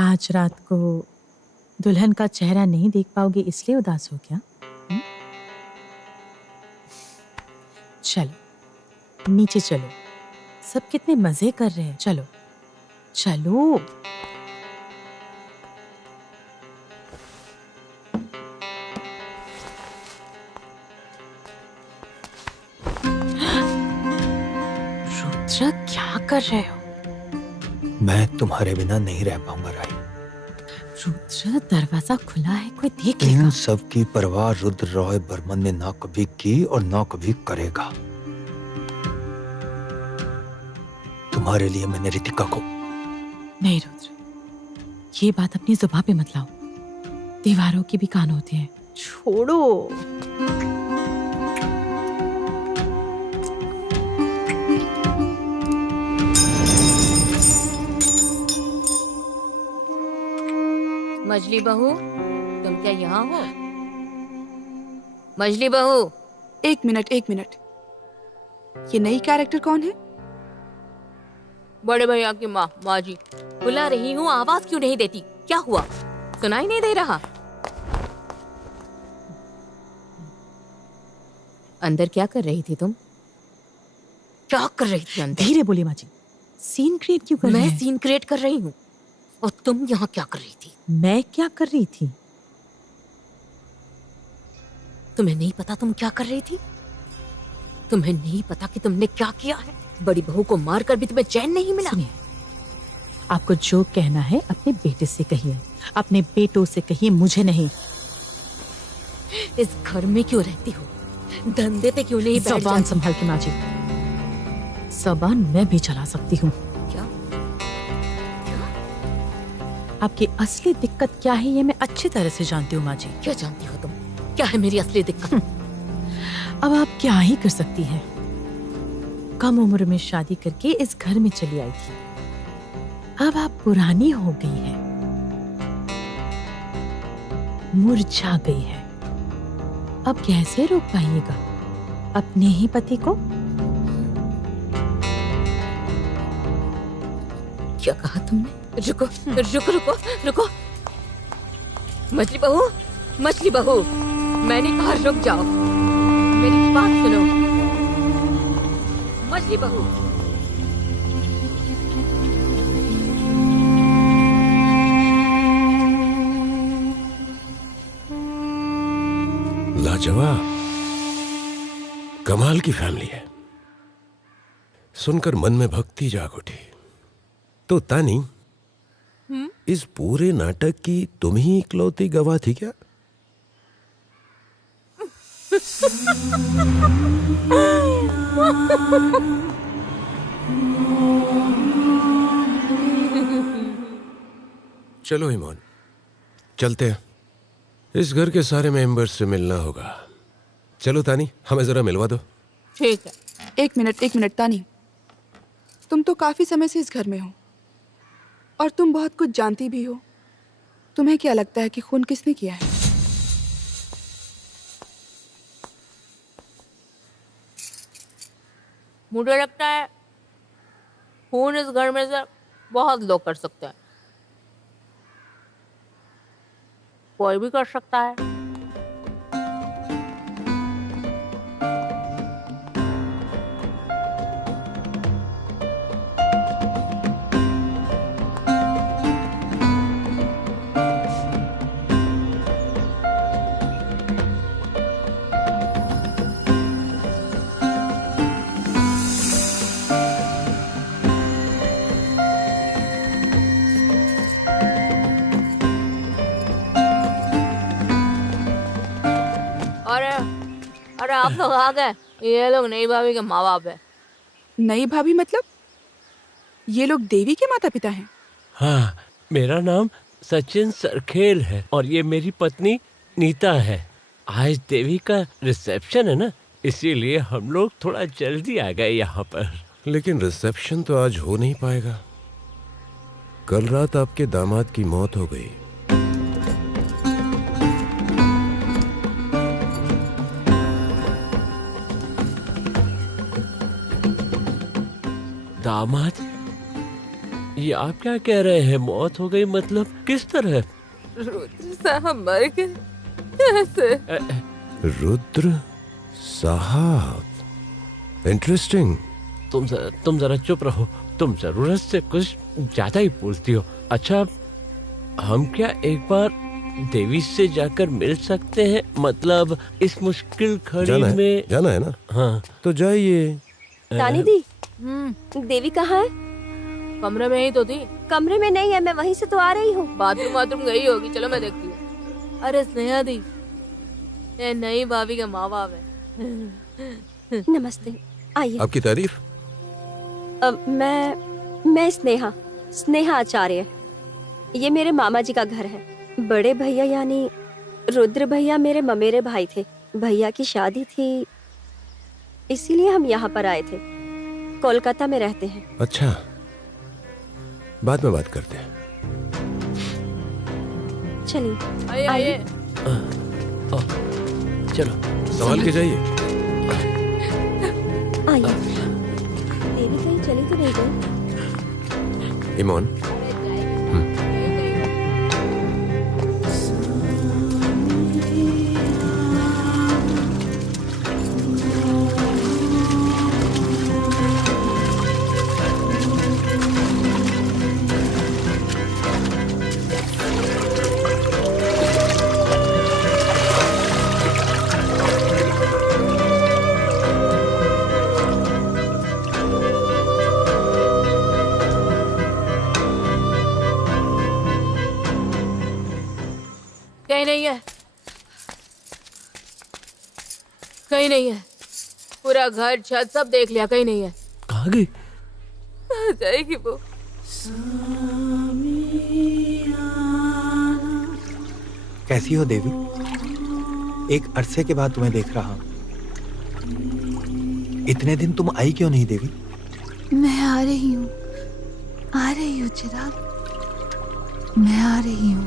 आज रात को दुल्हन का चेहरा नहीं देख पाओगे इसलिए उदास हो क्या? चलो नीचे चलो, सब कितने मजे कर रहे हैं। चलो चलो। रुद्र क्या कर रहे हो? मैं तुम्हारे बिना नहीं रह पाऊंगा राही। रुद्र दरवाजा खुला है, कोई देख इन लेगा। सब की परवाह रुद्र रॉय बर्मन ने ना कभी की और ना कभी करेगा। तुम्हारे लिए मैंने रितिका को। नहीं रुद्र, ये बात अपनी जुबान पे मत लाओ। दीवारों के भी कान होते हैं। छोड़ो। मजली बहू, तुम क्या यहाँ हो? मजली बहू। एक मिनट। ये नई कैरेक्टर कौन है? बड़े भैया की माँ जी। बुला रही हूँ, आवाज क्यों नहीं देती? क्या हुआ? सुनाई नहीं दे रहा? अंदर क्या कर रही थी तुम? क्या कर रही थी अंदर? धीरे बोली माँ जी। सीन क्रिएट क्यों कर रहे मैं हैं? सीन क्रिएट कर रही हूँ और तुम यहाँ क्या कर रही थी? मैं क्या कर रही थी? तुम्हें नहीं पता तुम क्या कर रही थी? तुम्हें नहीं पता कि तुमने क्या किया है? बड़ी बहू को मारकर भी तुम्हें चैन नहीं मिला? सुनिए, आपको जो कहना है अपने बेटे से कहिए, अपने बेटों से कहिए, मुझे नहीं। इस घर में क्यों रहती हो? धंधे पे क्यों नहीं बैठ ज़बान जाती? संभाल के माँ जी। ज़बान मैं भी चला सकती हूँ। क्या? आपकी असली दिक्कत क्या है ये मैं अच्छी तरह से जानती हूँ माँ जी। क्या जानती हो तुम? क्या है मेरी असली दिक्कत? अब आप क्या ही कर सकती हैं? कम उम्र में शादी करके इस घर में चली आई थी। अब आप पुरानी हो गई हैं, मुरझा गई है। अब कैसे रोक पाइएगा अपने ही पति को? क्या कहा तुमने? रुको रुको रुको रुको। मछली बहू, मैंने कहा रुक जाओ। मेरी बात सुनो मछली बहू। लाजवाब, कमाल की फैमिली है। सुनकर मन में भक्ति जाग उठी। तो तानी, इस पूरे नाटक की तुम ही इकलौती गवाह थी क्या? चलो ईमान, चलते हैं। इस घर के सारे मेंबर्स से मिलना होगा। चलो तानी, हमें जरा मिलवा दो। ठीक है। एक मिनट तानी, तुम तो काफी समय से इस घर में हो और तुम बहुत कुछ जानती भी हो। तुम्हें क्या लगता है कि खून किसने किया है? मुझे लगता है खून इस घर में से बहुत लोग कर सकते हैं। कोई भी कर सकता है। अरे आप लोग आ गए। ये लोग नई भाभी के माँ बाप है। नई भाभी मतलब? ये लोग देवी के माता पिता हैं? हाँ, मेरा नाम सचिन सरखेल है और ये मेरी पत्नी नीता है। आज देवी का रिसेप्शन है ना, इसीलिए हम लोग थोड़ा जल्दी आ गए यहाँ पर। लेकिन रिसेप्शन तो आज हो नहीं पाएगा। कल रात आपके दामाद की मौत हो गई। दामाद? ये आप क्या कह रहे हैं? मौत हो गई मतलब किस तरह? रुद्र साहब मर गए कैसे? रुद्र साहब, इंटरेस्टिंग। तुम जरा चुप रहो। तुम जरूरत से कुछ ज्यादा ही पूछती हो। अच्छा, हम क्या एक बार देवी से जाकर मिल सकते हैं? मतलब इस मुश्किल घड़ी में। जाना है ना? हाँ तो जाइए। रानी दी, देवी कहाँ है? कमरे में ही तो थी। कमरे में नहीं है, मैं वहीं से तो आ रही हूँ। बाथरूम गई होगी, चलो मैं देखती हूँ। अरे स्नेहा दी, ये नई भाभी के माँ बाप है। नमस्ते, आइए। आपकी तारीफ। मैं स्नेहा आचार्य। ये मेरे मामा जी का घर है। बड़े भैया यानी रुद्र भैया मेरे ममेरे भाई थे। भैया की शादी थी, इसीलिए हम यहाँ पर आए थे। कोलकाता में रहते हैं। अच्छा, बाद में बात करते हैं। चलिए आइए। चलो संभाल के जाइए। आइए। देवी कहीं चली तो नहीं गई? इमोन, कहीं नहीं है। पूरा घर छत सब देख लिया, कहीं नहीं है। कहाँ गई? कहाँ जाएगी वो? कैसी हो देवी? एक अरसे के बाद तुम्हें देख रहा हूँ। इतने दिन तुम आई क्यों नहीं देवी? मैं आ रही हूँ चिराग, मैं आ रही हूँ।